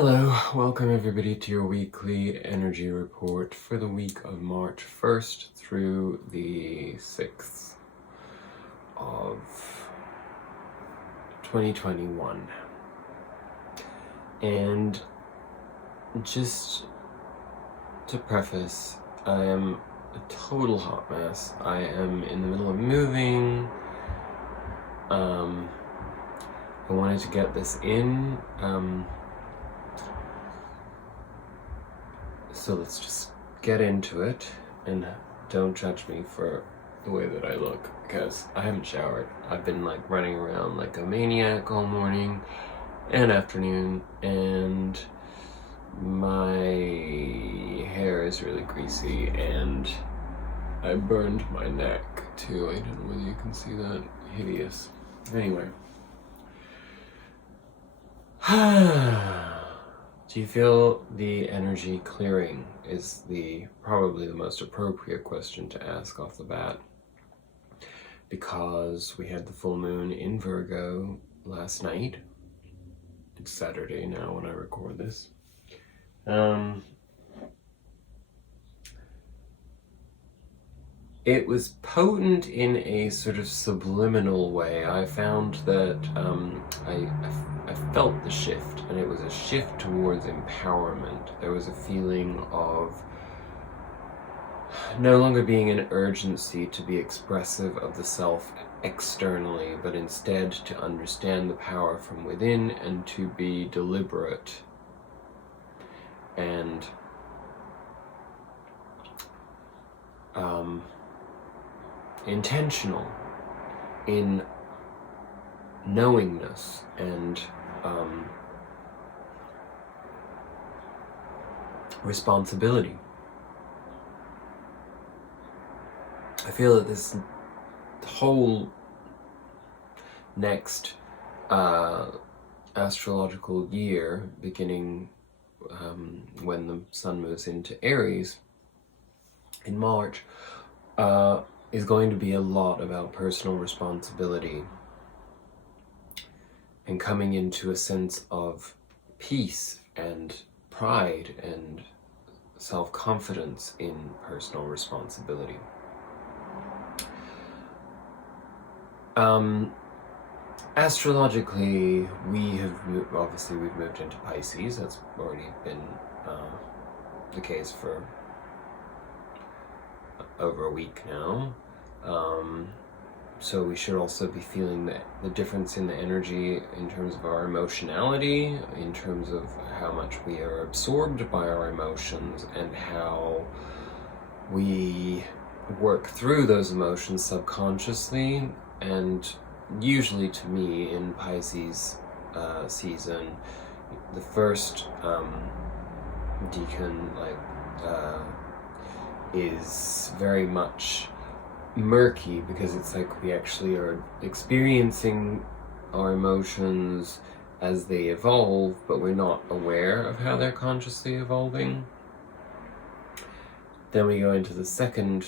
Hello, welcome everybody to your weekly energy report for the week of March 1st through the 6th of 2021. And just to preface, I am a total hot mess. I am in the middle of moving. I wanted to get this in. So let's just get into it, and don't judge me for the way that I look, because I haven't showered. I've been like running around like a maniac all morning and afternoon, and my hair is really greasy, and I burned my neck too. I don't know whether you can see that. Hideous. Anyway. Do you feel the energy clearing is probably the most appropriate question to ask off the bat, because we had the full moon in Virgo last night. It's Saturday now when I record this. It was potent in a sort of subliminal way. I found that I felt the shift, and it was a shift towards empowerment. There was a feeling of no longer being an urgency to be expressive of the self externally, but instead to understand the power from within and to be deliberate and intentional in knowingness and responsibility. I feel that this whole next astrological year, beginning when the sun moves into Aries in March, is going to be a lot about personal responsibility and coming into a sense of peace and pride and self-confidence in personal responsibility. Astrologically, we've moved into Pisces. That's already been the case for over a week now. So we should also be feeling the difference in the energy in terms of our emotionality, in terms of how much we are absorbed by our emotions and how we work through those emotions subconsciously. And usually, to me, in Pisces season, the first decan is very much murky, because it's like we actually are experiencing our emotions as they evolve, but we're not aware of how they're consciously evolving. Then we go into the second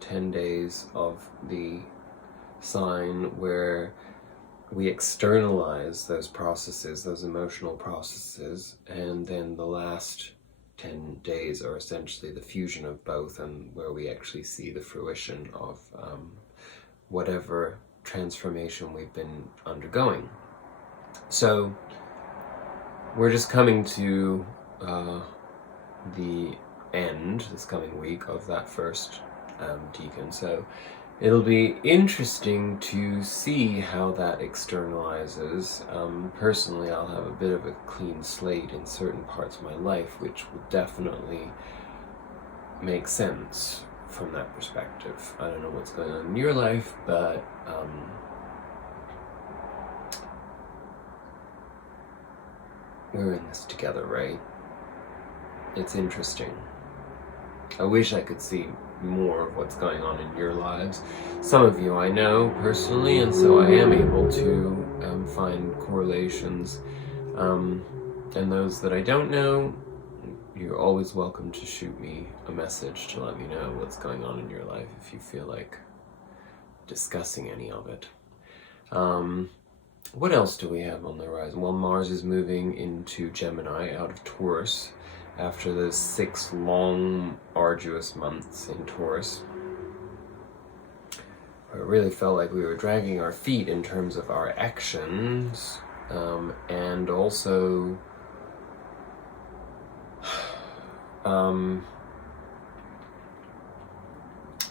10 days of the sign where we externalize those processes, those emotional processes, and then the last 10 days are essentially the fusion of both, and where we actually see the fruition of whatever transformation we've been undergoing. So we're just coming to the end this coming week of that first decan. So it'll be interesting to see how that externalizes. Personally, I'll have a bit of a clean slate in certain parts of my life, which will definitely make sense from that perspective. I don't know what's going on in your life, but we're in this together, right? It's interesting. I wish I could see more of what's going on in your lives. Some of you I know personally, and so I am able to find correlations. And those that I don't know, you're always welcome to shoot me a message to let me know what's going on in your life if you feel like discussing any of it. What else do we have on the horizon? Well, Mars is moving into Gemini out of Taurus after those 6 long, arduous months in Taurus. It really felt like we were dragging our feet in terms of our actions, and also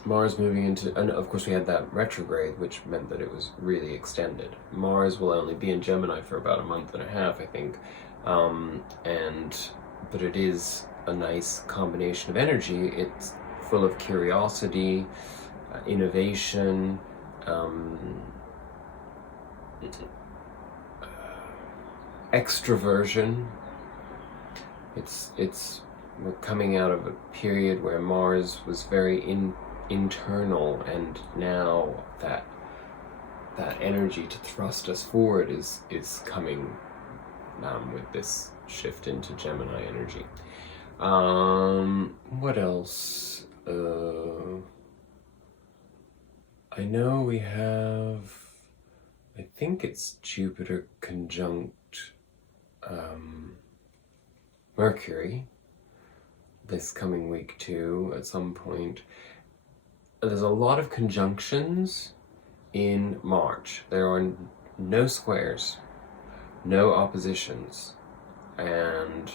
Mars moving into, and of course we had that retrograde, which meant that it was really extended. Mars will only be in Gemini for about a month and a half, I think, but it is a nice combination of energy. It's full of curiosity, innovation, extroversion. We're coming out of a period where Mars was very internal, and now that energy to thrust us forward is coming with this shift into Gemini energy. What else? I know we have, I think it's Jupiter conjunct Mercury this coming week too, at some point. There's a lot of conjunctions in March. There are no squares, no oppositions, and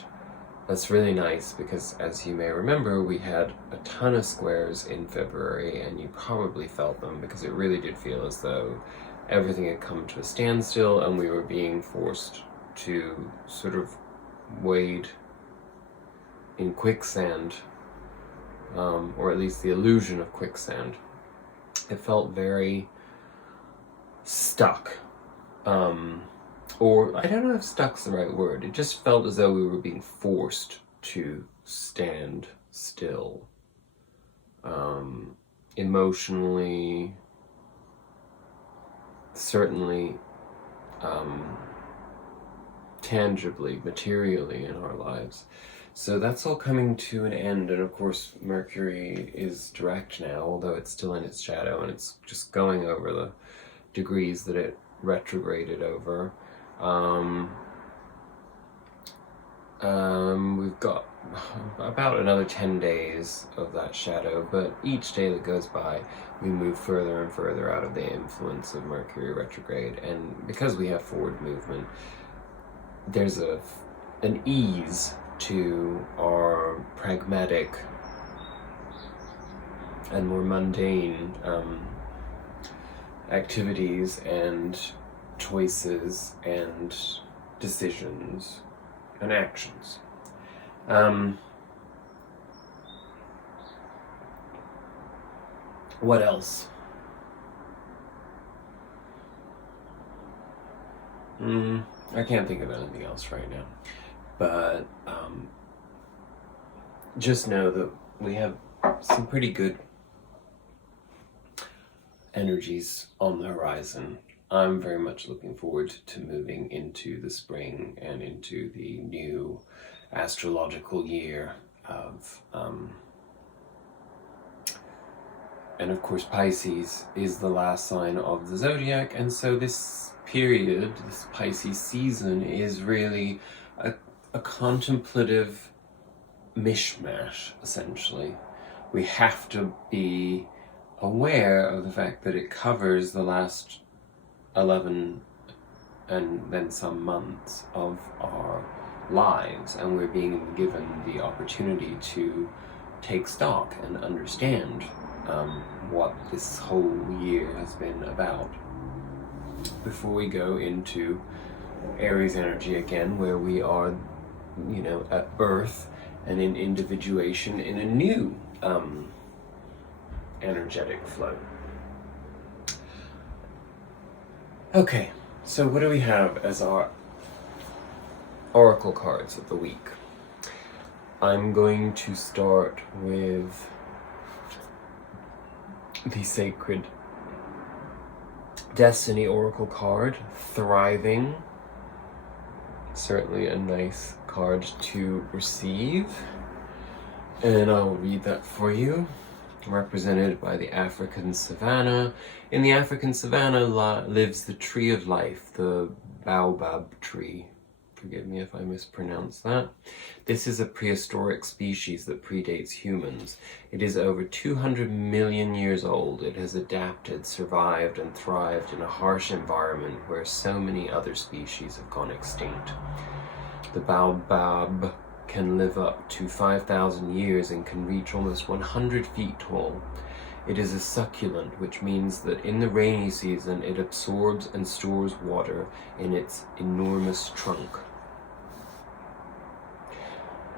that's really nice because, as you may remember, we had a ton of squares in February, and you probably felt them because it really did feel as though everything had come to a standstill and we were being forced to sort of wade in quicksand, or at least the illusion of quicksand. It felt very stuck, or I don't know if stuck's the right word. It just felt as though we were being forced to stand still, emotionally, certainly, tangibly, materially in our lives. So that's all coming to an end, and of course Mercury is direct now, although it's still in its shadow, and it's just going over the degrees that it retrograded over. We've got about another 10 days of that shadow, but each day that goes by, we move further and further out of the influence of Mercury retrograde, and because we have forward movement, there's an ease to our pragmatic and more mundane activities and choices and decisions and actions. What else? I can't think of anything else right now, but just know that we have some pretty good energies on the horizon. I'm very much looking forward to moving into the spring and into the new astrological year of, and of course Pisces is the last sign of the zodiac, and so this period, this Pisces season, is really a contemplative mishmash, essentially. We have to be aware of the fact that it covers the last 11 and then some months of our lives, and we're being given the opportunity to take stock and understand what this whole year has been about before we go into Aries energy again, where we are, at birth and in individuation in a new energetic flow. Okay, so what do we have as our oracle cards of the week? I'm going to start with the Sacred Destiny Oracle card, Thriving. Certainly a nice card to receive, and I'll read that for you. represented by the African savanna. In the African savanna lives the tree of life, the baobab tree. Forgive me if I mispronounce that. This is a prehistoric species that predates humans. It is over 200 million years old. It has adapted, survived, and thrived in a harsh environment where so many other species have gone extinct. The baobab can live up to 5,000 years and can reach almost 100 feet tall. It is a succulent, which means that in the rainy season it absorbs and stores water in its enormous trunk.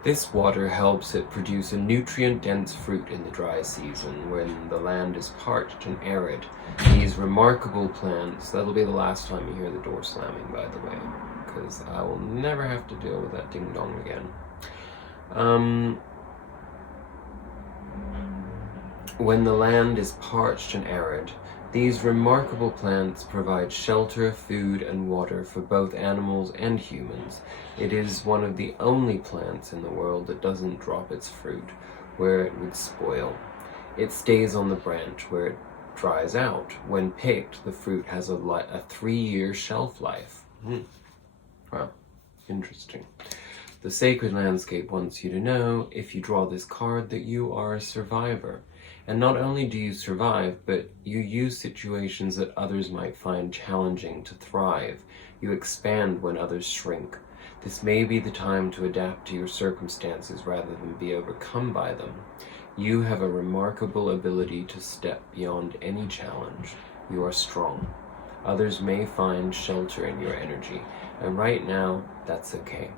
This water helps it produce a nutrient-dense fruit in the dry season when the land is parched and arid. These remarkable plants, that'll be the last time you hear the door slamming, by the way, because I will never have to deal with that ding-dong again. When the land is parched and arid, these remarkable plants provide shelter, food, and water for both animals and humans. It is one of the only plants in the world that doesn't drop its fruit where it would spoil. It stays on the branch where it dries out. When picked, the fruit has a 3-year shelf life. Wow, interesting. The sacred landscape wants you to know, if you draw this card, that you are a survivor. And not only do you survive, but you use situations that others might find challenging to thrive. You expand when others shrink. This may be the time to adapt to your circumstances rather than be overcome by them. You have a remarkable ability to step beyond any challenge. You are strong. Others may find shelter in your energy, and right now, that's okay.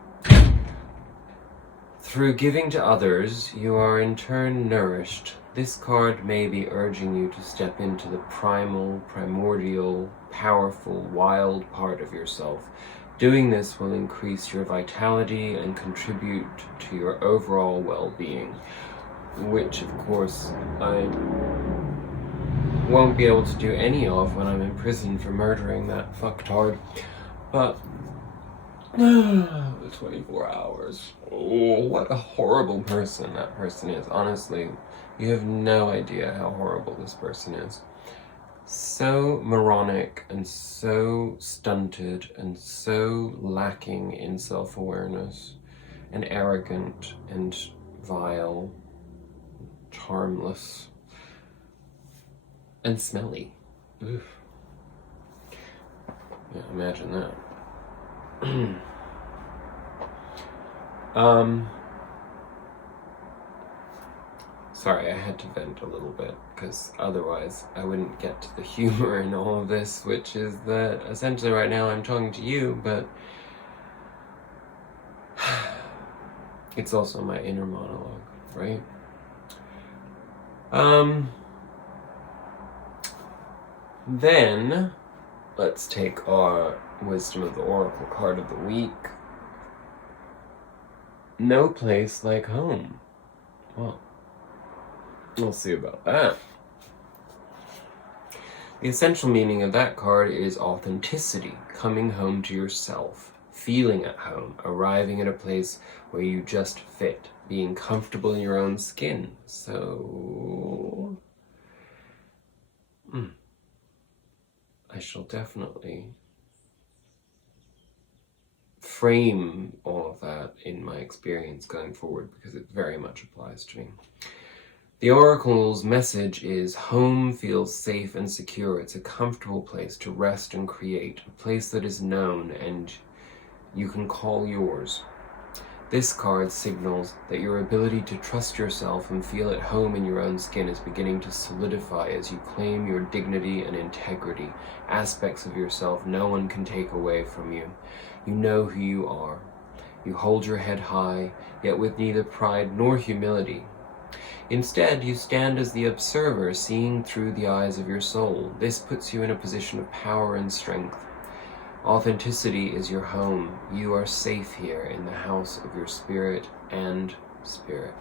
Through giving to others, you are in turn nourished. This card may be urging you to step into the primal, primordial, powerful, wild part of yourself. Doing this will increase your vitality and contribute to your overall well-being, which, of course, I won't be able to do any of when I'm in prison for murdering that fucktard. But 24 hours. Oh, what a horrible person that person is. Honestly, you have no idea how horrible this person is. So moronic and so stunted and so lacking in self-awareness and arrogant and vile, harmless, and smelly. Oof. Yeah, imagine that. Sorry, I had to vent a little bit, because otherwise I wouldn't get to the humor in all of this, which is that essentially right now I'm talking to you, but it's also my inner monologue, right? Then let's take our Wisdom of the Oracle card of the week. No place like home. Well, we'll see about that. The essential meaning of that card is authenticity, coming home to yourself, feeling at home, arriving at a place where you just fit, being comfortable in your own skin. So, I shall definitely frame all of that in my experience going forward, because it very much applies to me. The Oracle's message is home feels safe and secure. It's a comfortable place to rest and create, a place that is known and you can call yours. This card signals that your ability to trust yourself and feel at home in your own skin is beginning to solidify as you claim your dignity and integrity, aspects of yourself no one can take away from you. You know who you are. You hold your head high, yet with neither pride nor humility. Instead, you stand as the observer, seeing through the eyes of your soul. This puts you in a position of power and strength. Authenticity is your home. You are safe here in the house of your spirit and spirit.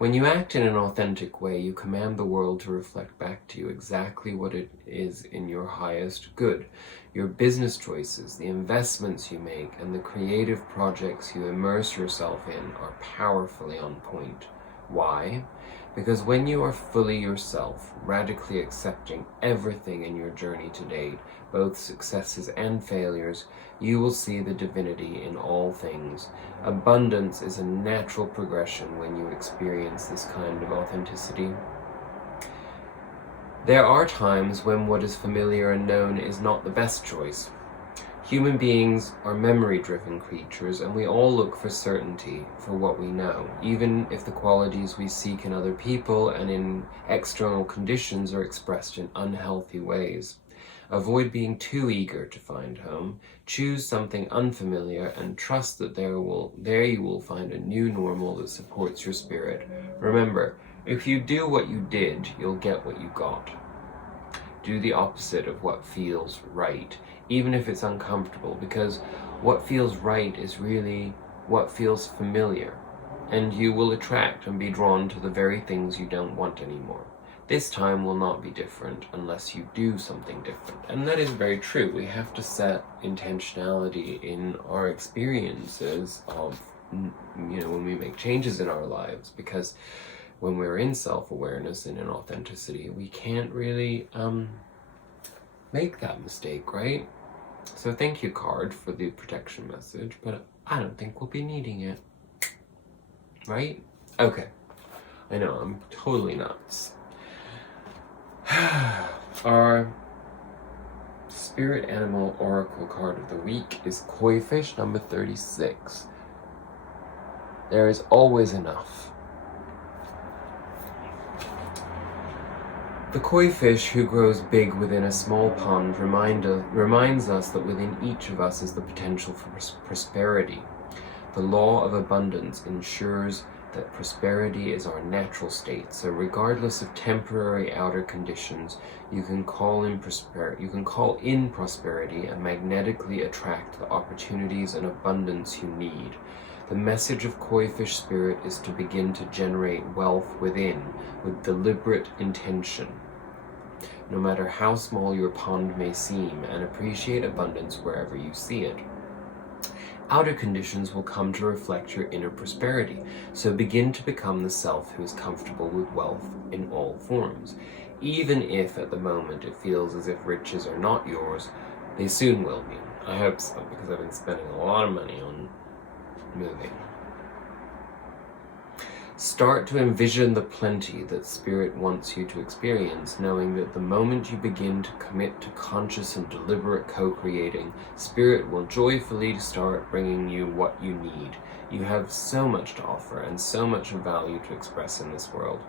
When you act in an authentic way, you command the world to reflect back to you exactly what it is in your highest good. Your business choices, the investments you make, and the creative projects you immerse yourself in are powerfully on point. Why? Because when you are fully yourself, radically accepting everything in your journey to date, both successes and failures, you will see the divinity in all things. Abundance is a natural progression when you experience this kind of authenticity. There are times when what is familiar and known is not the best choice. Human beings are memory-driven creatures, and we all look for certainty for what we know, even if the qualities we seek in other people and in external conditions are expressed in unhealthy ways. Avoid being too eager to find home. Choose something unfamiliar and trust that there you will find a new normal that supports your spirit. Remember, if you do what you did, you'll get what you got. Do the opposite of what feels right, even if it's uncomfortable, because what feels right is really what feels familiar, and you will attract and be drawn to the very things you don't want anymore. This time will not be different unless you do something different. And that is very true. We have to set intentionality in our experiences of, when we make changes in our lives, because when we're in self-awareness and in authenticity, we can't really make that mistake, right? So thank you, card, for the protection message, but I don't think we'll be needing it. Right? Okay. I know, I'm totally nuts. Our spirit animal oracle card of the week is Koi Fish number 36. There is always enough. The koi fish who grows big within a small pond reminds us that within each of us is the potential for prosperity. The law of abundance ensures that prosperity is our natural state, so regardless of temporary outer conditions, you can call in prosperity and magnetically attract the opportunities and abundance you need. The message of koi fish spirit is to begin to generate wealth within with deliberate intention, no matter how small your pond may seem, and appreciate abundance wherever you see it. Outer conditions will come to reflect your inner prosperity, so begin to become the self who is comfortable with wealth in all forms. Even if at the moment it feels as if riches are not yours, they soon will be. I hope so, because I've been spending a lot of money on moving. Start to envision the plenty that Spirit wants you to experience, knowing that the moment you begin to commit to conscious and deliberate co-creating, Spirit will joyfully start bringing you what you need. You have so much to offer and so much of value to express in this world.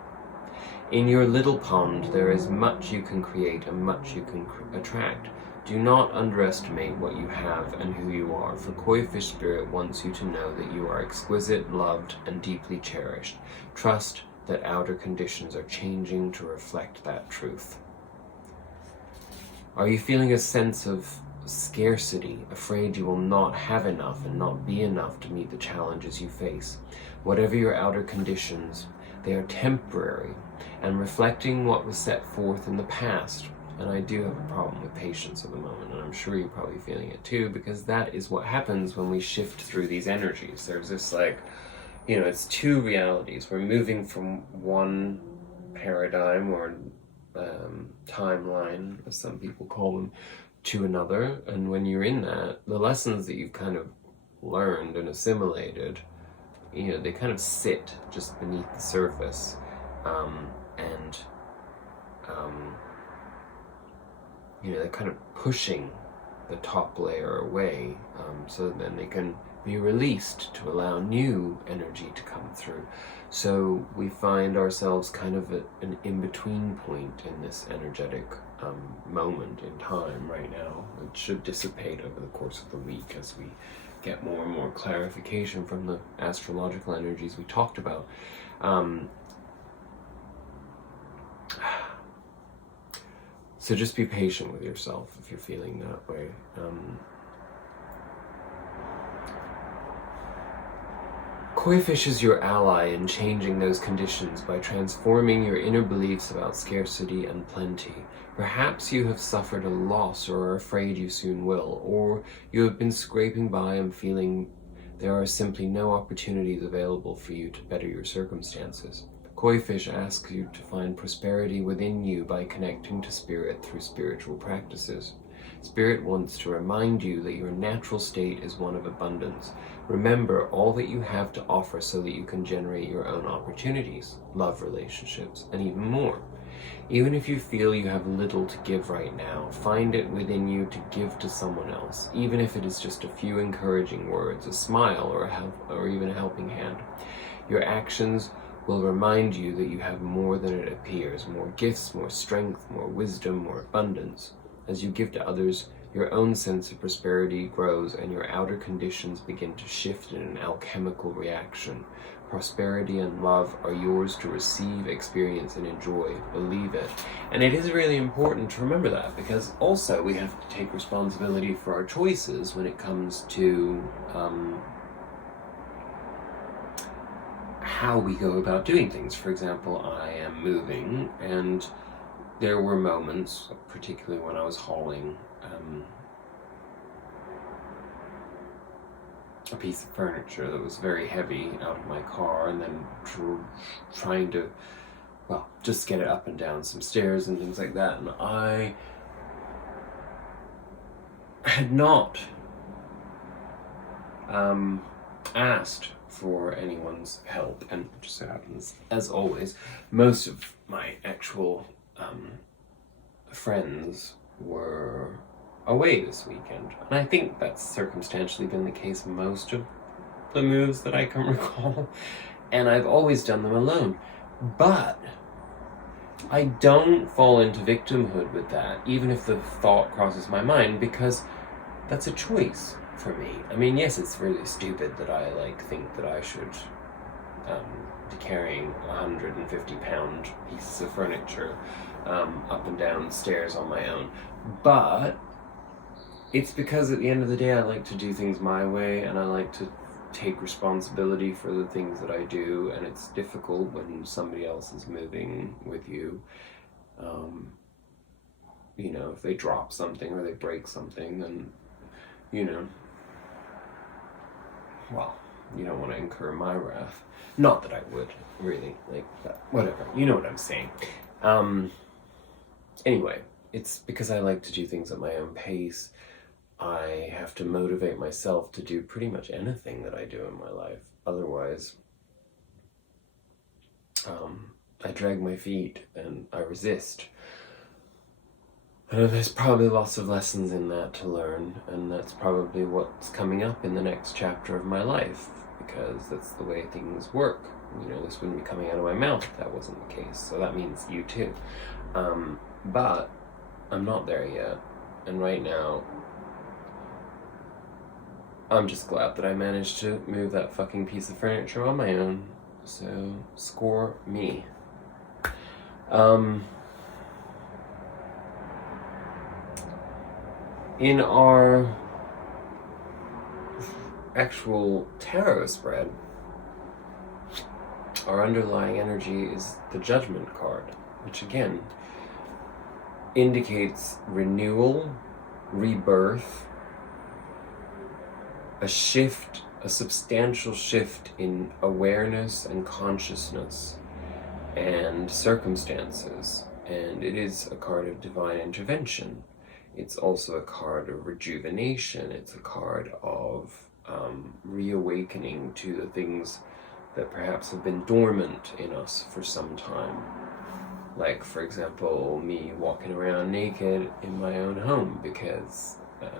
In your little pond, there is much you can create and much you can attract. Do not underestimate what you have and who you are, for Koi Fish Spirit wants you to know that you are exquisite, loved, and deeply cherished. Trust that outer conditions are changing to reflect that truth. Are you feeling a sense of scarcity, afraid you will not have enough and not be enough to meet the challenges you face? Whatever your outer conditions, they are temporary and reflecting what was set forth in the past. And I do have a problem with patience at the moment, and I'm sure you're probably feeling it too, because that is what happens when we shift through these energies. There's this it's two realities. We're moving from one paradigm or timeline, as some people call them, to another. And when you're in that, the lessons that you've kind of learned and assimilated, they kind of sit just beneath the surface, they're kind of pushing the top layer away, so then they can be released to allow new energy to come through. So we find ourselves kind of at an in-between point in this energetic moment in time right now. It should dissipate over the course of the week as we get more and more clarification from the astrological energies we talked about. So just be patient with yourself if you're feeling that way. Koi fish is your ally in changing those conditions by transforming your inner beliefs about scarcity and plenty. Perhaps you have suffered a loss or are afraid you soon will, or you have been scraping by and feeling there are simply no opportunities available for you to better your circumstances. Koi fish asks you to find prosperity within you by connecting to Spirit through spiritual practices. Spirit wants to remind you that your natural state is one of abundance. Remember all that you have to offer so that you can generate your own opportunities, love relationships, and even more. Even if you feel you have little to give right now, find it within you to give to someone else, even if it is just a few encouraging words, a smile, or even a helping hand. Your actions will remind you that you have more than it appears, more gifts, more strength, more wisdom, more abundance. As you give to others, your own sense of prosperity grows and your outer conditions begin to shift in an alchemical reaction. Prosperity and love are yours to receive, experience, and enjoy. Believe it. And it is really important to remember that, because also we have to take responsibility for our choices when it comes to how we go about doing things. For example, I am moving, and there were moments, particularly when I was hauling a piece of furniture that was very heavy out of my car, and then trying to, well, just get it up and down some stairs and things like that. And I had not asked for anyone's help, and it just so happens, as always, most of my actual friends were away this weekend, and I think that's circumstantially been the case most of the moves that I can recall, and I've always done them alone. But I don't fall into victimhood with that, even if the thought crosses my mind, because that's a choice for me. I mean, yes, it's really stupid that I think that I should be carrying 150-pound pieces of furniture up and down stairs on my own, but it's because at the end of the day I like to do things my way, and I like to take responsibility for the things that I do, and it's difficult when somebody else is moving with you. You know, if they drop something or they break something, then, you know, well, you don't want to incur my wrath. Not that I would, really, but whatever, you know what I'm saying. Anyway, it's because I like to do things at my own pace. I have to motivate myself to do pretty much anything that I do in my life. Otherwise, I drag my feet and I resist. And there's probably lots of lessons in that to learn, and that's probably what's coming up in the next chapter of my life, because that's the way things work. You know, this wouldn't be coming out of my mouth if that wasn't the case, so that means you too. But I'm not there yet, and right now, I'm just glad that I managed to move that fucking piece of furniture on my own, so score me. In our actual tarot spread, our underlying energy is the Judgment card, which again indicates renewal, rebirth, a shift, a substantial shift in awareness and consciousness and circumstances. And it is a card of divine intervention. It's also a card of rejuvenation. It's a card of reawakening to the things that perhaps have been dormant in us for some time. Like, for example, me walking around naked in my own home because I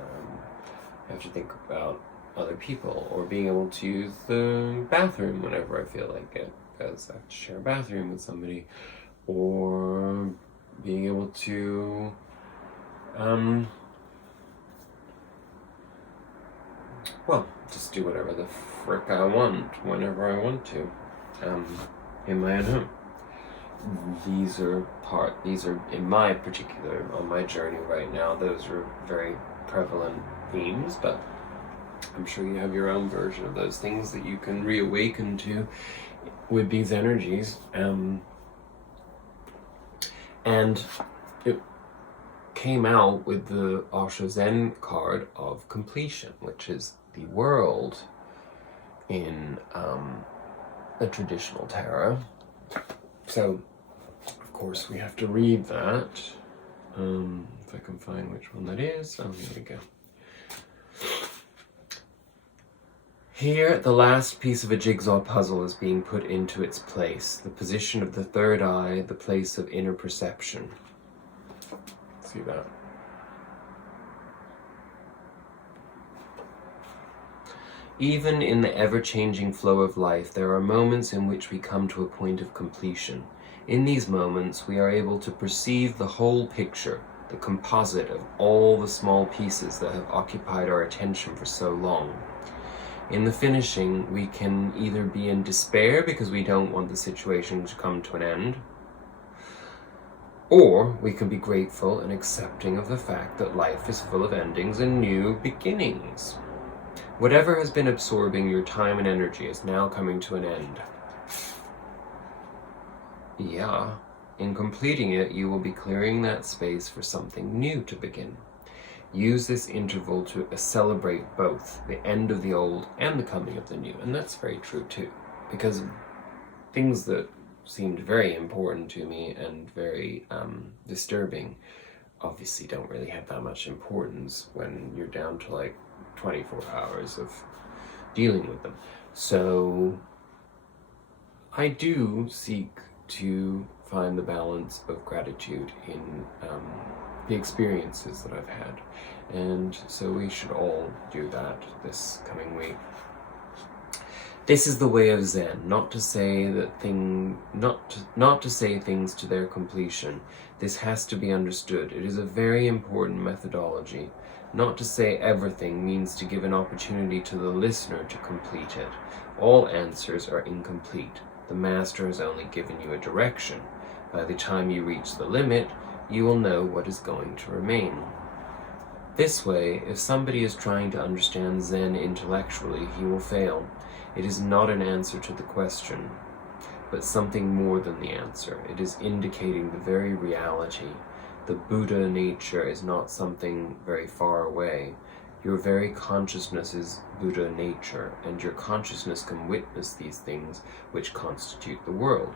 have to think about other people, or being able to use the bathroom whenever I feel like it because I have to share a bathroom with somebody, or being able to well, just do whatever the frick I want whenever I want to in my own home. These are in my particular, on my journey right now, those are very prevalent themes, but I'm sure you have your own version of those things that you can reawaken to with these energies. And it came out with the Osho Zen card of completion, which is the world in a traditional tarot. So, of course, we have to read that. If I can find which one that is. Oh, here we go. Here, the last piece of a jigsaw puzzle is being put into its place. The position of the third eye, the place of inner perception. See that? Even in the ever-changing flow of life, there are moments in which we come to a point of completion. In these moments, we are able to perceive the whole picture, the composite of all the small pieces that have occupied our attention for so long. In the finishing, we can either be in despair because we don't want the situation to come to an end, or we can be grateful and accepting of the fact that life is full of endings and new beginnings. Whatever has been absorbing your time and energy is now coming to an end. Yeah, in completing it, you will be clearing that space for something new to begin. Use this interval to celebrate both the end of the old and the coming of the new. And that's very true too, because things that seemed very important to me and very disturbing obviously don't really have that much importance when you're down to like 24 hours of dealing with them. So I do seek to find the balance of gratitude in the experiences that I've had, and so we should all do that this coming week. This is the way of Zen, not to say things to their completion. This has to be understood. It is a very important methodology. Not to say everything means to give an opportunity to the listener to complete it. All answers are incomplete. The master has only given you a direction. By the time you reach the limit, you will know what is going to remain. This way, if somebody is trying to understand Zen intellectually, he will fail. It is not an answer to the question, but something more than the answer. It is indicating the very reality. The Buddha nature is not something very far away. Your very consciousness is Buddha nature, and your consciousness can witness these things which constitute the world.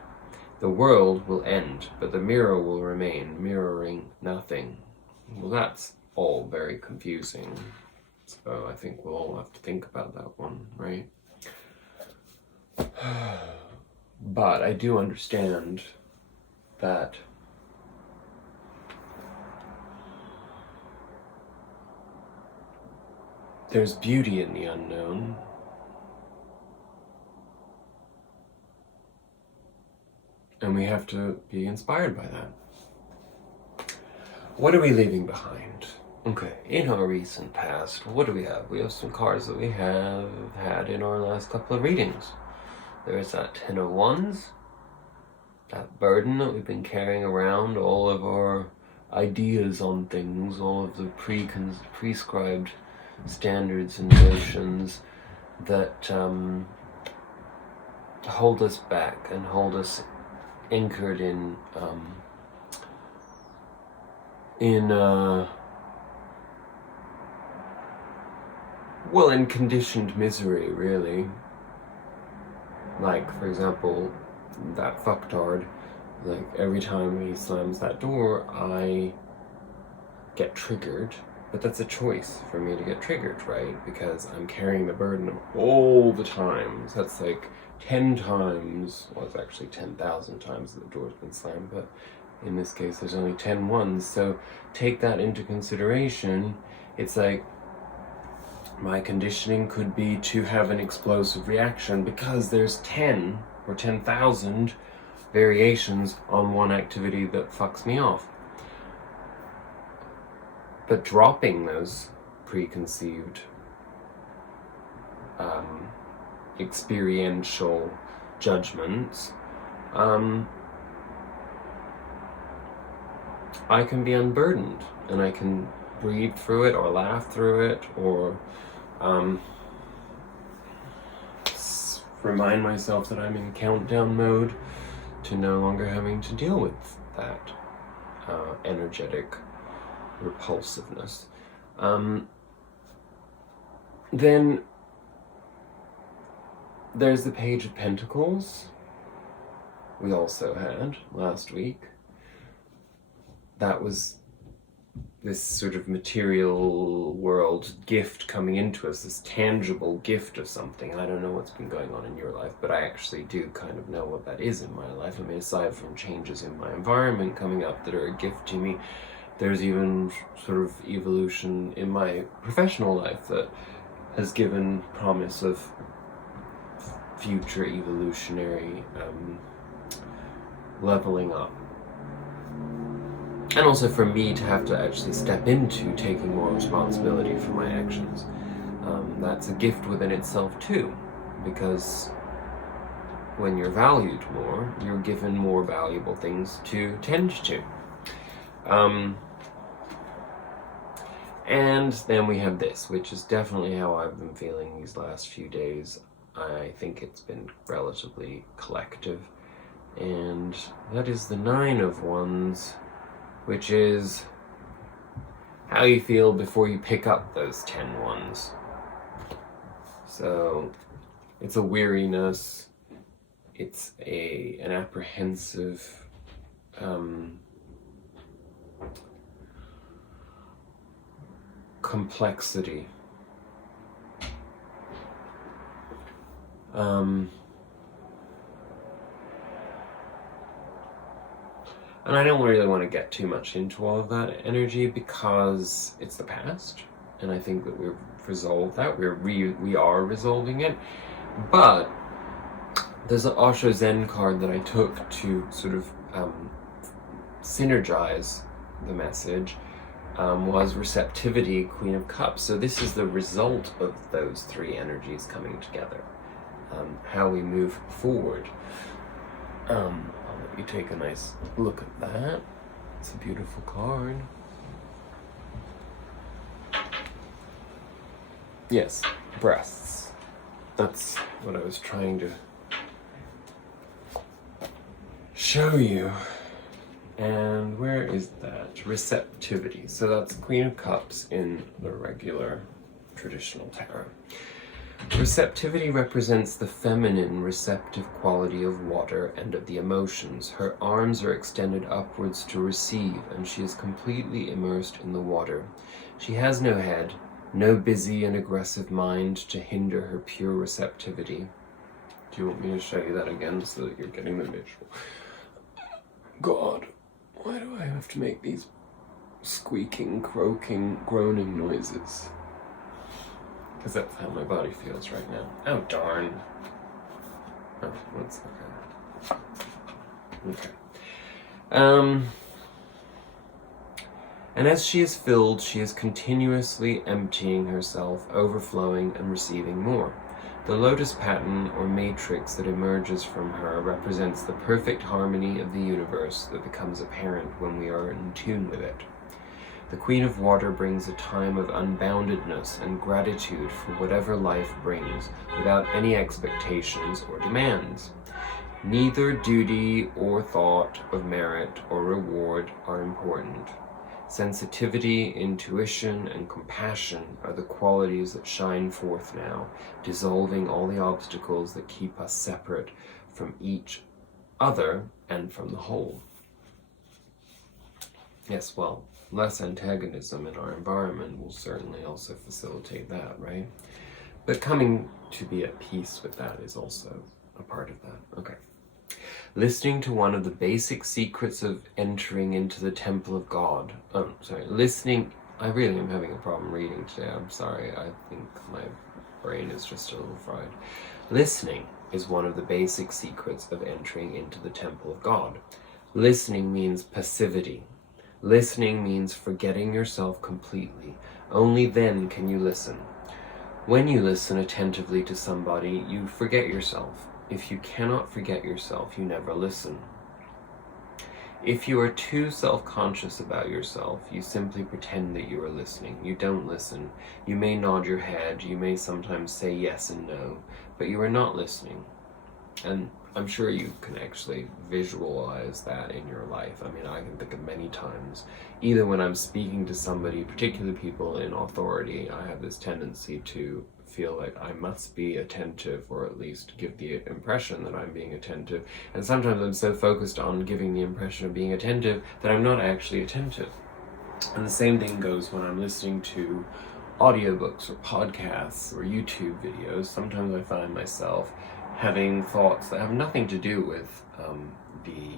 The world will end, but the mirror will remain, mirroring nothing. Well, that's all very confusing. So I think we'll all have to think about that one, right? But I do understand that there's beauty in the unknown. And we have to be inspired by that. What are we leaving behind? Okay, in our recent past, what do we have? We have some cards that we have had in our last couple of readings. There's that 10 of Wands, that burden that we've been carrying around, all of our ideas on things, all of the prescribed standards and notions that hold us back and hold us anchored in conditioned misery, really. Like, for example, that fucktard, like, every time he slams that door, I get triggered. But that's a choice for me to get triggered, right? Because I'm carrying the burden of all the times. That's like 10 times, well, it's actually 10,000 times that the door's been slammed, but in this case, there's only 10 ones. So take that into consideration. It's like, my conditioning could be to have an explosive reaction because there's 10 or 10,000 variations on one activity that fucks me off. But dropping those preconceived experiential judgments, I can be unburdened and I can breathe through it or laugh through it or remind myself that I'm in countdown mode to no longer having to deal with that energetic repulsiveness. Then there's the Page of Pentacles we also had last week. That was this sort of material world gift coming into us, this tangible gift of something. I don't know what's been going on in your life, but I actually do kind of know what that is in my life. I mean, aside from changes in my environment coming up that are a gift to me, there's even sort of evolution in my professional life that has given promise of future evolutionary leveling up. And also for me to have to actually step into taking more responsibility for my actions. That's a gift within itself too, because when you're valued more, you're given more valuable things to tend to. And then we have this, which is definitely how I've been feeling these last few days. I think it's been relatively collective. And that is the Nine of Wands, which is how you feel before you pick up those 10 wands. So it's a weariness, it's an apprehensive complexity. And I don't really want to get too much into all of that energy because it's the past, and I think that we've resolved that. We are resolving it. But there's an Osho Zen card that I took to sort of synergize the message, was receptivity, Queen of Cups. So this is the result of those three energies coming together. How we move forward. I'll let you take a nice look at that. It's a beautiful card. Yes, breasts. That's what I was trying to show you. And where is that? Receptivity. So that's Queen of Cups in the regular traditional tarot. Receptivity represents the feminine, receptive quality of water and of the emotions. Her arms are extended upwards to receive, and she is completely immersed in the water. She has no head, no busy and aggressive mind to hinder her pure receptivity. Do you want me to show you that again so that you're getting the visual? God, why do I have to make these squeaking, croaking, groaning noises? Because that's how my body feels right now. Oh, darn. Oh, that's okay. Okay. And as she is filled, she is continuously emptying herself, overflowing and receiving more. The lotus pattern or matrix that emerges from her represents the perfect harmony of the universe that becomes apparent when we are in tune with it. The Queen of Water brings a time of unboundedness and gratitude for whatever life brings, without any expectations or demands. Neither duty or thought of merit or reward are important. Sensitivity, intuition, and compassion are the qualities that shine forth now, dissolving all the obstacles that keep us separate from each other and from the whole. Yes, well, less antagonism in our environment will certainly also facilitate that, right? But coming to be at peace with that is also a part of that. Okay. Listening to one of the basic secrets of entering into the temple of God. Listening. I really am having a problem reading today. I'm sorry. I think my brain is just a little fried. Listening is one of the basic secrets of entering into the temple of God. Listening means passivity. Listening means forgetting yourself completely. Only then can you listen. When you listen attentively to somebody, you forget yourself. If you cannot forget yourself, you never listen. If you are too self-conscious about yourself, you simply pretend that you are listening. You don't listen. You may nod your head, you may sometimes say yes and no, but you are not listening. And I'm sure you can actually visualize that in your life. I mean, I can think of many times, either when I'm speaking to somebody, particularly people in authority, I have this tendency to feel like I must be attentive, or at least give the impression that I'm being attentive. And sometimes I'm so focused on giving the impression of being attentive that I'm not actually attentive. And the same thing goes when I'm listening to audiobooks or podcasts or YouTube videos. Sometimes I find myself having thoughts that have nothing to do with the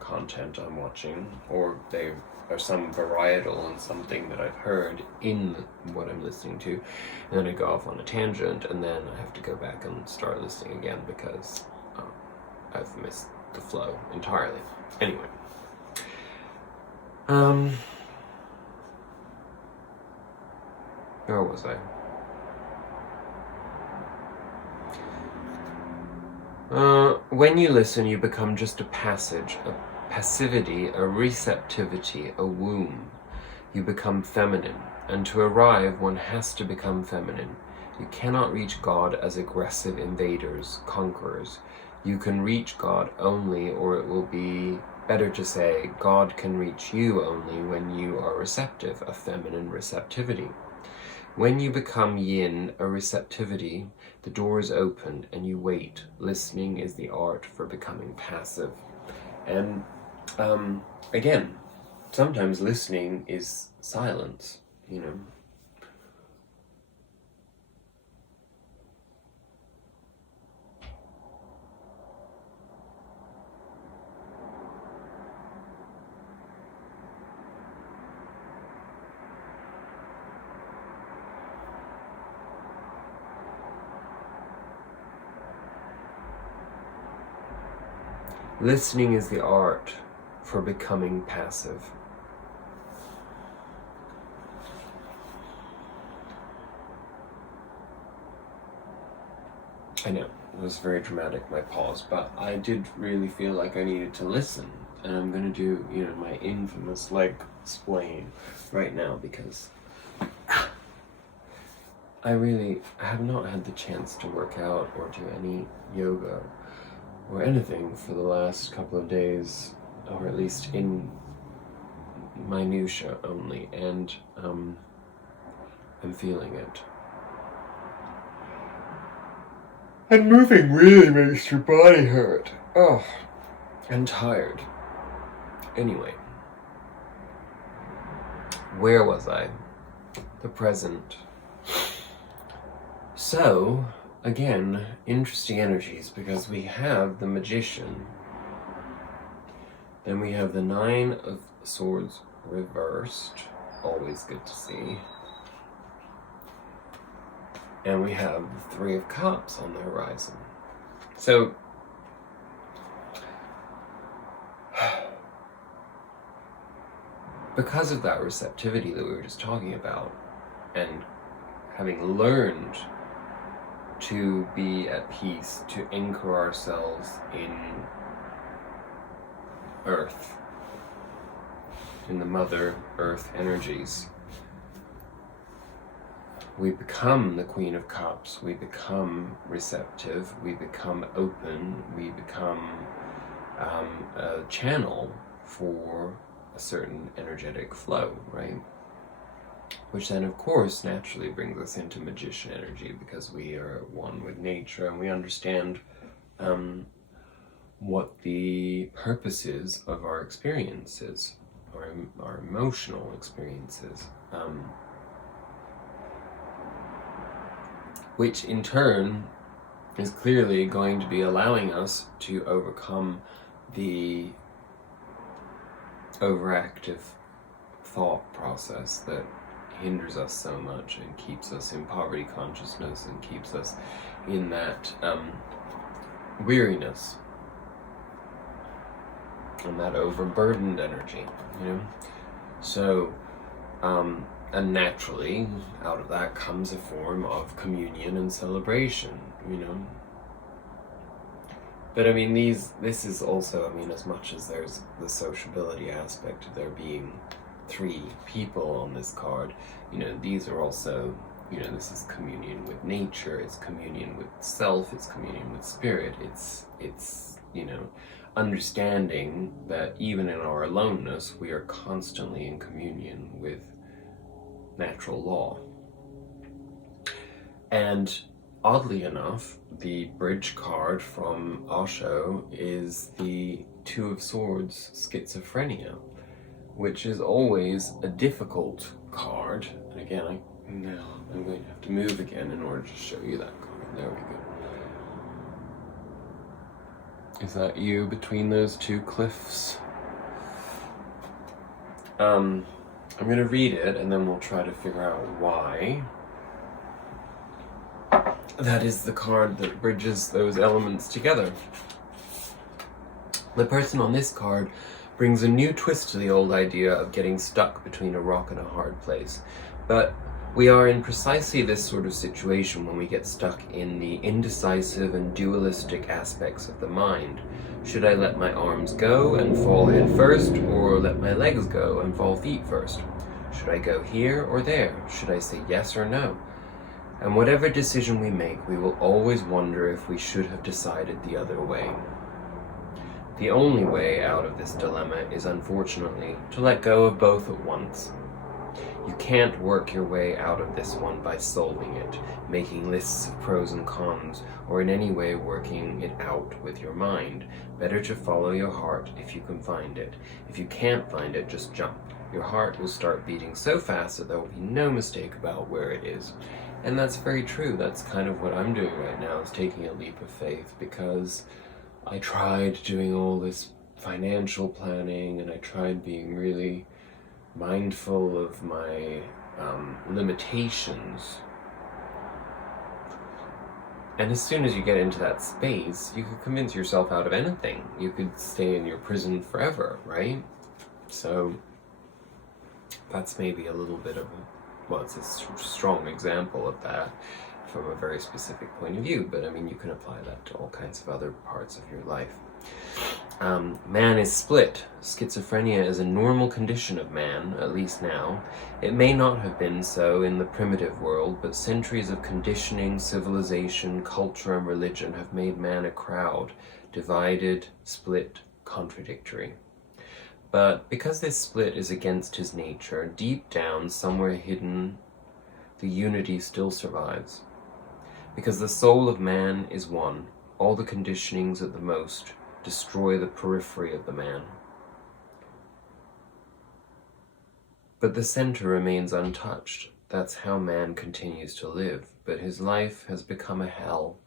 content I'm watching, or they are some varietal in something that I've heard in what I'm listening to, and then I go off on a tangent, and then I have to go back and start listening again because I've missed the flow entirely. Anyway, where was I? When you listen, you become just a passage, a passivity, a receptivity, a womb. You become feminine, and to arrive, one has to become feminine. You cannot reach God as aggressive invaders, conquerors. You can reach God only, or it will be better to say, God can reach you only when you are receptive, a feminine receptivity. When you become yin, a receptivity, the door is open and you wait. Listening is the art for becoming passive. And again, sometimes listening is silence, you know. Listening is the art for becoming passive. I know, it was very dramatic, my pause, but I did really feel like I needed to listen. And I'm going to do, you know, my infamous leg splaying right now, because I have not had the chance to work out or do any yoga or anything for the last couple of days, or at least in minutia only, and I'm feeling it. And moving really makes your body hurt. Oh, and tired. Anyway, where was I? The present. So, again, interesting energies, because we have the Magician, then we have the Nine of Swords reversed, always good to see, and we have the Three of Cups on the horizon. So, because of that receptivity that we were just talking about, and having learned to be at peace, to anchor ourselves in Earth, in the Mother Earth energies, we become the Queen of Cups, we become receptive, we become open, we become a channel for a certain energetic flow, right? Which then, of course, naturally brings us into Magician energy, because we are one with nature and we understand what the purpose is of our experiences, our emotional experiences, which in turn is clearly going to be allowing us to overcome the overactive thought process that hinders us so much and keeps us in poverty consciousness and keeps us in that weariness and that overburdened energy, you know. So and naturally out of that comes a form of communion and celebration, you know. But I mean, this is also, I mean, as much as there's the sociability aspect of there being 3 people on this card, you know, these are also, you know, this is communion with nature, it's communion with self, it's communion with spirit, it's you know, understanding that even in our aloneness, we are constantly in communion with natural law. And oddly enough, the bridge card from Osho is the 2 of Swords, Schizophrenia, which is always a difficult card. And again, I'm going to have to move again in order to show you that card. There we go. Is that you between those 2 cliffs? I'm going to read it and then we'll try to figure out why. That is the card that bridges those elements together. The person on this card brings a new twist to the old idea of getting stuck between a rock and a hard place. But we are in precisely this sort of situation when we get stuck in the indecisive and dualistic aspects of the mind. Should I let my arms go and fall head first, or let my legs go and fall feet first? Should I go here or there? Should I say yes or no? And whatever decision we make, we will always wonder if we should have decided the other way. The only way out of this dilemma is, unfortunately, to let go of both at once. You can't work your way out of this one by solving it, making lists of pros and cons, or in any way working it out with your mind. Better to follow your heart if you can find it. If you can't find it, just jump. Your heart will start beating so fast that there will be no mistake about where it is. And that's very true. That's kind of what I'm doing right now, is taking a leap of faith, because I tried doing all this financial planning and I tried being really mindful of my limitations. And as soon as you get into that space, you could convince yourself out of anything. You could stay in your prison forever, right? So that's maybe a little bit of well, it's a strong example of that from a very specific point of view, but I mean, you can apply that to all kinds of other parts of your life. Man is split. Schizophrenia is a normal condition of man, at least now. It may not have been so in the primitive world, but centuries of conditioning, civilization, culture, and religion have made man a crowd, divided, split, contradictory. But because this split is against his nature, deep down, somewhere hidden, the unity still survives. Because the soul of man is one, all the conditionings at the most destroy the periphery of the man. But the center remains untouched. That's how man continues to live, but his life has become a hell.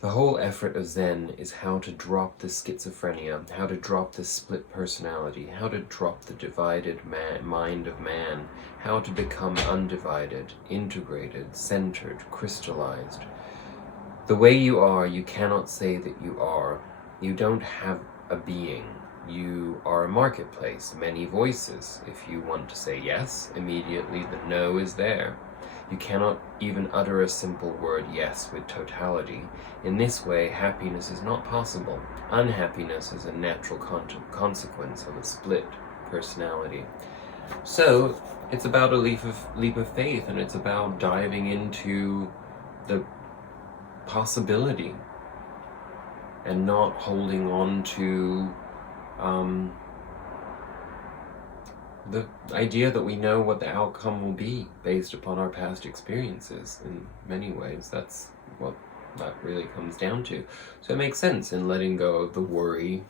The whole effort of Zen is how to drop the schizophrenia, how to drop the split personality, how to drop the divided mind of man, how to become undivided, integrated, centered, crystallized. The way you are, you cannot say that you are. You don't have a being. You are a marketplace, many voices. If you want to say yes, immediately the no is there. You cannot even utter a simple word yes with totality. In this way, happiness is not possible. Unhappiness is a natural consequence of a split personality. So, it's about a leap of faith, and it's about diving into the possibility and not holding on to the idea that we know what the outcome will be based upon our past experiences. In many ways, that's what that really comes down to. So it makes sense in letting go of the worry,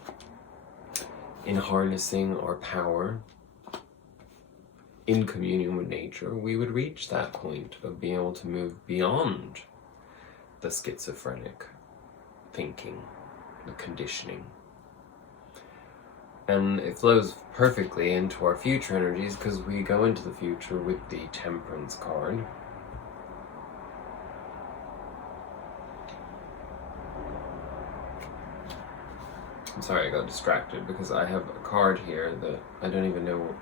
in harnessing our power, in communion with nature, we would reach that point of being able to move beyond the schizophrenic thinking, the conditioning. And it flows perfectly into our future energies, because we go into the future with the Temperance card. I'm sorry, I got distracted because I have a card here that I don't even know.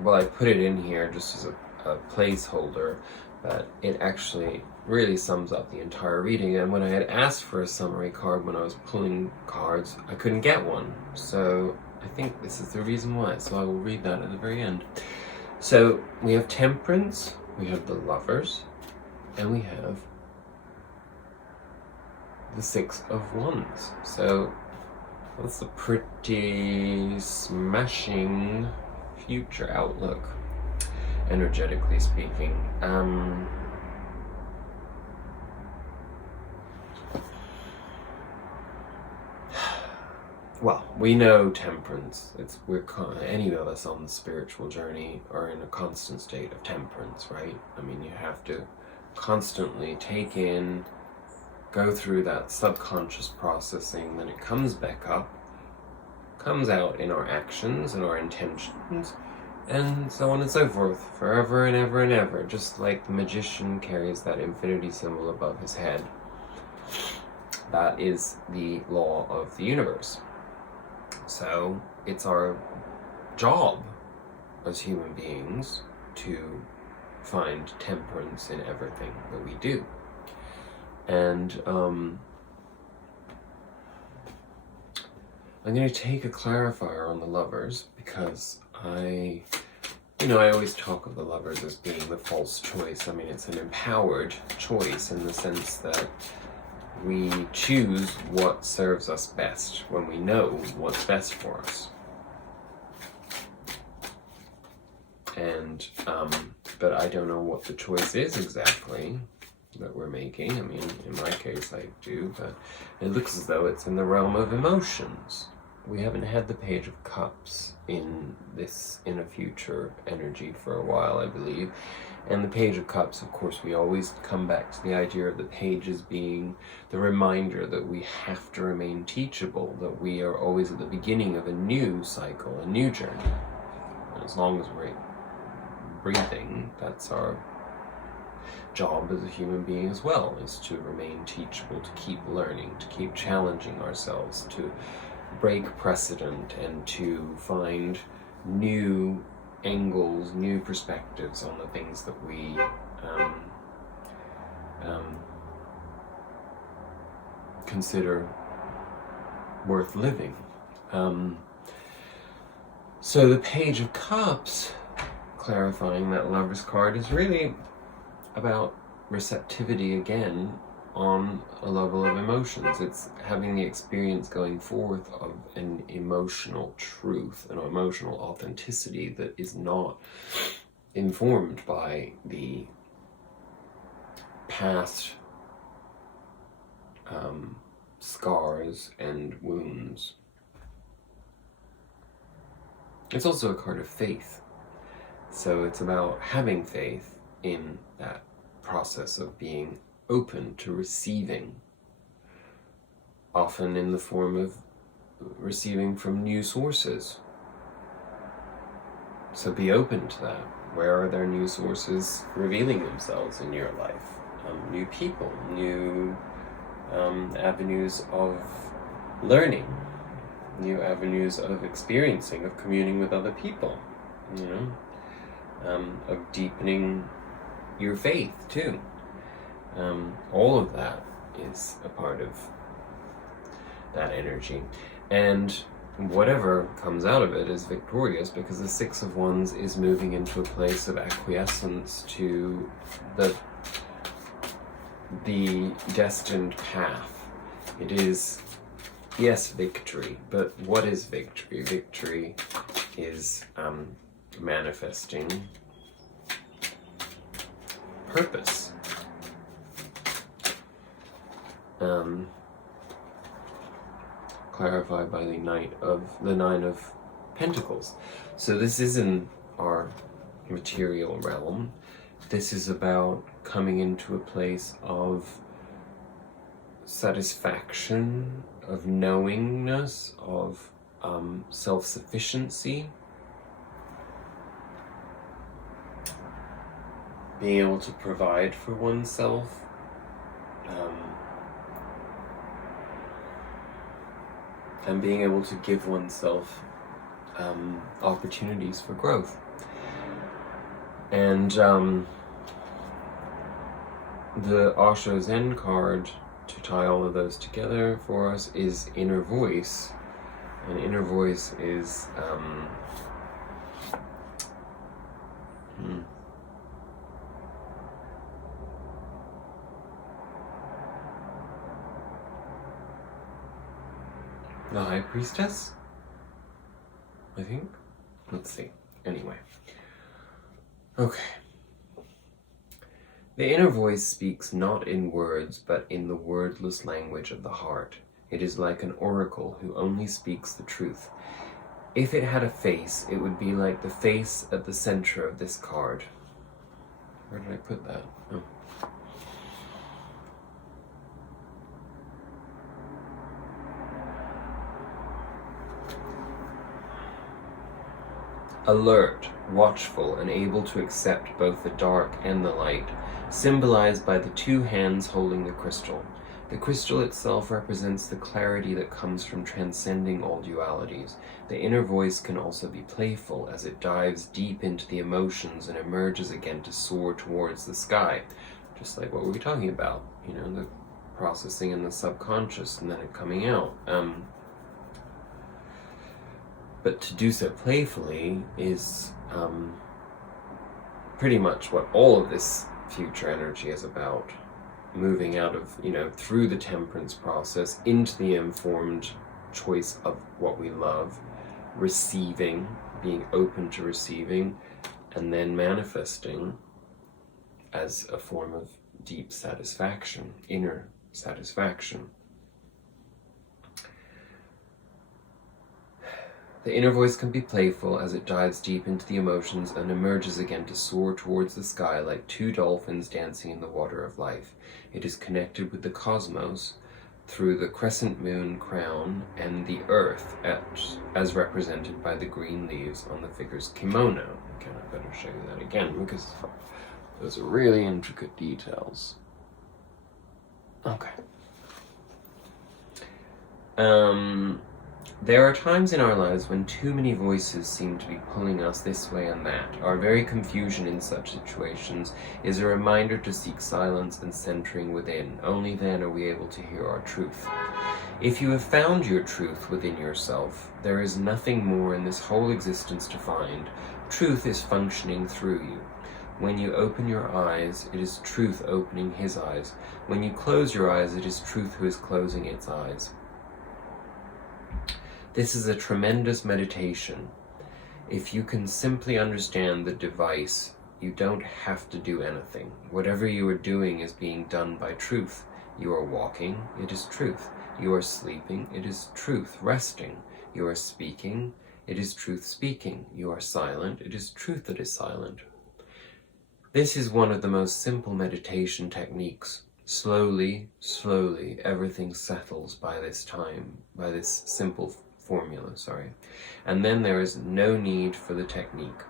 Well, I put it in here just as a placeholder, but it actually really sums up the entire reading. And when I had asked for a summary card when I was pulling cards, I couldn't get one. So I think this is the reason why. So I will read that at the very end. So we have Temperance, we have the Lovers, and we have the Six of Wands. So that's a pretty smashing future outlook, energetically speaking. Well, we know Temperance. Any of us on the spiritual journey are in a constant state of temperance, right? I mean, you have to constantly take in, go through that subconscious processing, then it comes back up, comes out in our actions and our intentions, and so on and so forth, forever and ever and ever, just like the magician carries that infinity symbol above his head. That is the law of the universe. So it's our job as human beings to find temperance in everything that we do. And I'm going to take a clarifier on the Lovers, because I always talk of the Lovers as being the false choice. I mean, it's an empowered choice in the sense that we choose what serves us best when we know what's best for us. And, but I don't know what the choice is exactly that we're making. I mean, in my case I do, but it looks as though it's in the realm of emotions. We haven't had the Page of Cups in a future energy for a while, I believe. And the Page of Cups, of course, we always come back to the idea of the pages being the reminder that we have to remain teachable, that we are always at the beginning of a new cycle, a new journey. And as long as we're breathing, that's our job as a human being as well, is to remain teachable, to keep learning, to keep challenging ourselves, to break precedent, and to find new angles, new perspectives on the things that we consider worth living. So the Page of Cups, clarifying that Lover's card, is really about receptivity again on a level of emotions. It's having the experience going forth of an emotional truth, an emotional authenticity that is not informed by the past scars and wounds. It's also a card of faith. So it's about having faith in that process of being open to receiving, often in the form of receiving from new sources. So be open to that. Where are there new sources revealing themselves in your life? New people, new avenues of learning, new avenues of experiencing, of communing with other people, of deepening your faith too. All of that is a part of that energy. And whatever comes out of it is victorious, because the Six of Wands is moving into a place of acquiescence to the destined path. It is, yes, victory, but what is victory? Victory is manifesting purpose. Clarified by the Nine of Pentacles. So this is in our material realm. This is about coming into a place of satisfaction, of knowingness, of self-sufficiency, being able to provide for oneself, and being able to give oneself opportunities for growth. And the Osho Zen card, to tie all of those together for us, is inner voice. And inner voice is the High Priestess, I think. Let's see. Anyway. Okay. The inner voice speaks not in words, but in the wordless language of the heart. It is like an oracle who only speaks the truth. If it had a face, it would be like the face at the center of this card. Where did I put that? Oh. Alert, watchful, and able to accept both the dark and the light, symbolized by the two hands holding the crystal. The crystal itself represents the clarity that comes from transcending all dualities. The inner voice can also be playful as it dives deep into the emotions and emerges again to soar towards the sky. Just like what we were talking about, you know, the processing in the subconscious and then it coming out. But to do so playfully is pretty much what all of this future energy is about. Moving out of, you know, through the temperance process into the informed choice of what we love, receiving, being open to receiving, and then manifesting as a form of deep satisfaction, inner satisfaction. The inner voice can be playful as it dives deep into the emotions and emerges again to soar towards the sky like two dolphins dancing in the water of life. It is connected with the cosmos through the crescent moon crown and the earth as represented by the green leaves on the figure's kimono. Okay, I better show you that again because those are really intricate details. Okay. There are times in our lives when too many voices seem to be pulling us this way and that. Our very confusion in such situations is a reminder to seek silence and centering within. Only then are we able to hear our truth. If you have found your truth within yourself, there is nothing more in this whole existence to find. Truth is functioning through you. When you open your eyes, it is truth opening his eyes. When you close your eyes, it is truth who is closing its eyes. This is a tremendous meditation. If you can simply understand the device, you don't have to do anything. Whatever you are doing is being done by truth. You are walking, it is truth. You are sleeping, it is truth resting. You are speaking, it is truth speaking. You are silent, it is truth that is silent. This is one of the most simple meditation techniques. Slowly, slowly, everything settles by this simple formula, and then there is no need for the technique.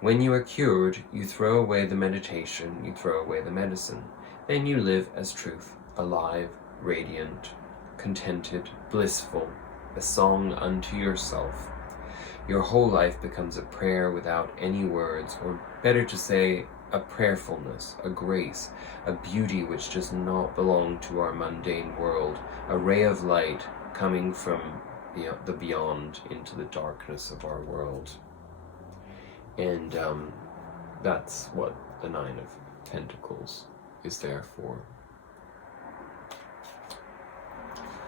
When you are cured, you throw away the meditation, you throw away the medicine. Then you live as truth, alive, radiant, contented, blissful, a song unto yourself. Your whole life becomes a prayer without any words, or better to say, a prayerfulness, a grace, a beauty which does not belong to our mundane world, a ray of light coming from the beyond into the darkness of our world. And that's what the Nine of Pentacles is there for.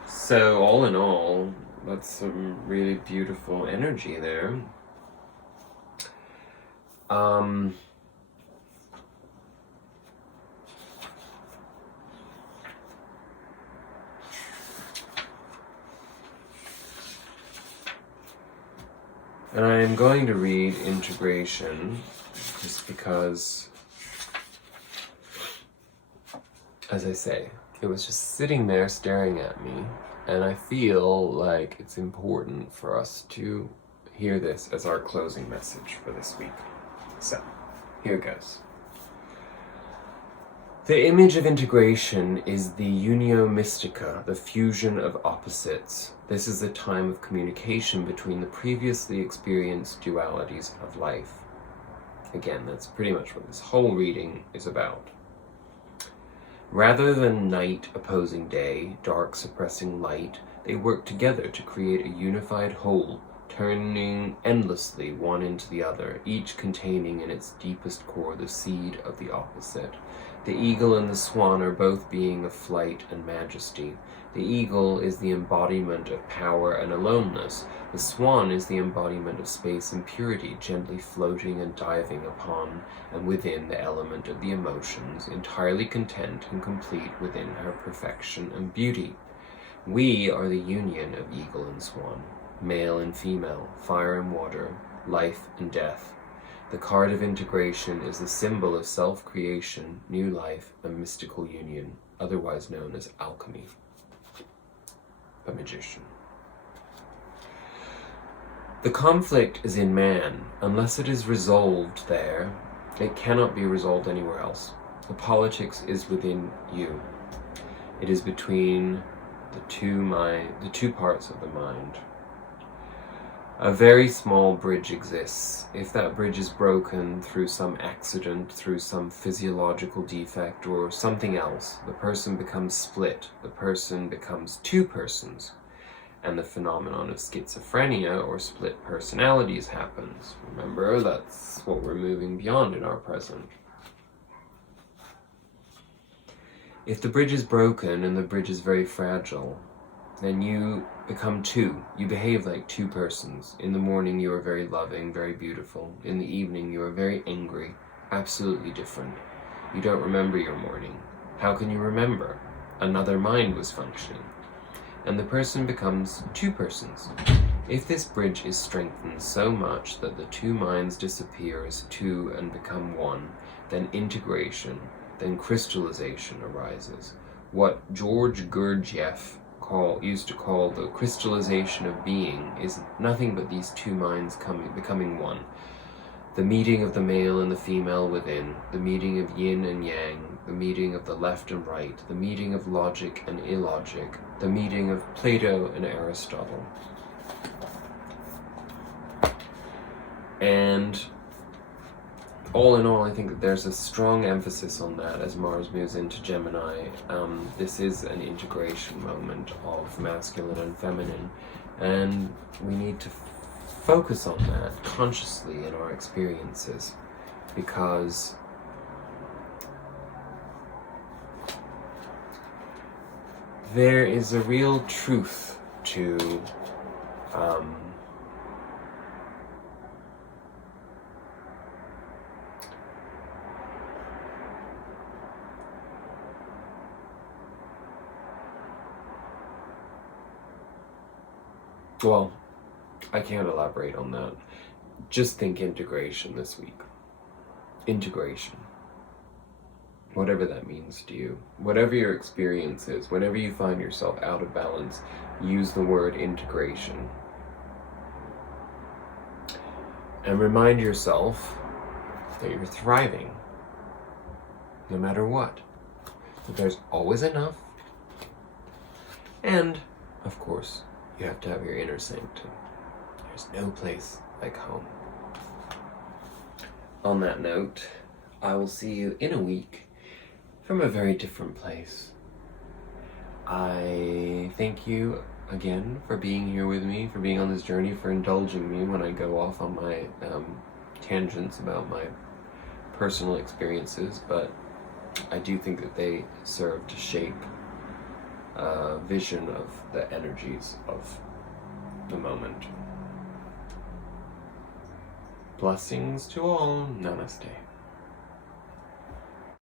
So all in all, that's some really beautiful energy there. And I am going to read Integration, just because, as I say, it was just sitting there staring at me, and I feel like it's important for us to hear this as our closing message for this week. So, here goes. The image of integration is the unio mystica, the fusion of opposites. This is a time of communication between the previously experienced dualities of life. Again, that's pretty much what this whole reading is about. Rather than night opposing day, dark suppressing light, they work together to create a unified whole, turning endlessly one into the other, each containing in its deepest core the seed of the opposite. The eagle and the swan are both being of flight and majesty. The eagle is the embodiment of power and aloneness. The swan is the embodiment of space and purity, gently floating and diving upon and within the element of the emotions, entirely content and complete within her perfection and beauty. We are the union of eagle and swan, male and female, fire and water, life and death. The card of integration is the symbol of self-creation, new life, and mystical union, otherwise known as alchemy. A magician. The conflict is in man. Unless it is resolved there, it cannot be resolved anywhere else. The politics is within you. It is between the two parts of the mind. A very small bridge exists. If that bridge is broken through some accident, through some physiological defect, or something else, the person becomes split. The person becomes two persons. And the phenomenon of schizophrenia or split personalities happens. Remember, that's what we're moving beyond in our present. If the bridge is broken and the bridge is very fragile, then you become two. You behave like two persons. In the morning you are very loving, very beautiful. In the evening you are very angry, absolutely different. You don't remember your morning. How can you remember? Another mind was functioning. And the person becomes two persons. If this bridge is strengthened so much that the two minds disappear as two and become one, then integration, then crystallization arises. What George Gurdjieff used to call the crystallization of being is nothing but these two minds becoming one. The meeting of the male and the female within, the meeting of yin and yang, the meeting of the left and right, the meeting of logic and illogic, the meeting of Plato and Aristotle. And all in all, I think that there's a strong emphasis on that as Mars moves into Gemini. This is an integration moment of masculine and feminine, and we need to focus on that consciously in our experiences, because there is a real truth to well, I can't elaborate on that. Just think integration this week. Integration. Whatever that means to you. Whatever your experience is, whenever you find yourself out of balance, use the word integration. And remind yourself that you're thriving, no matter what. That there's always enough. And, of course, you have to have your inner sanctum. There's no place like home. On that note, I will see you in a week from a very different place. I thank you again for being here with me, for being on this journey, for indulging me when I go off on my tangents about my personal experiences, but I do think that they serve to shape a vision of the energies of the moment. Blessings to all. Namaste.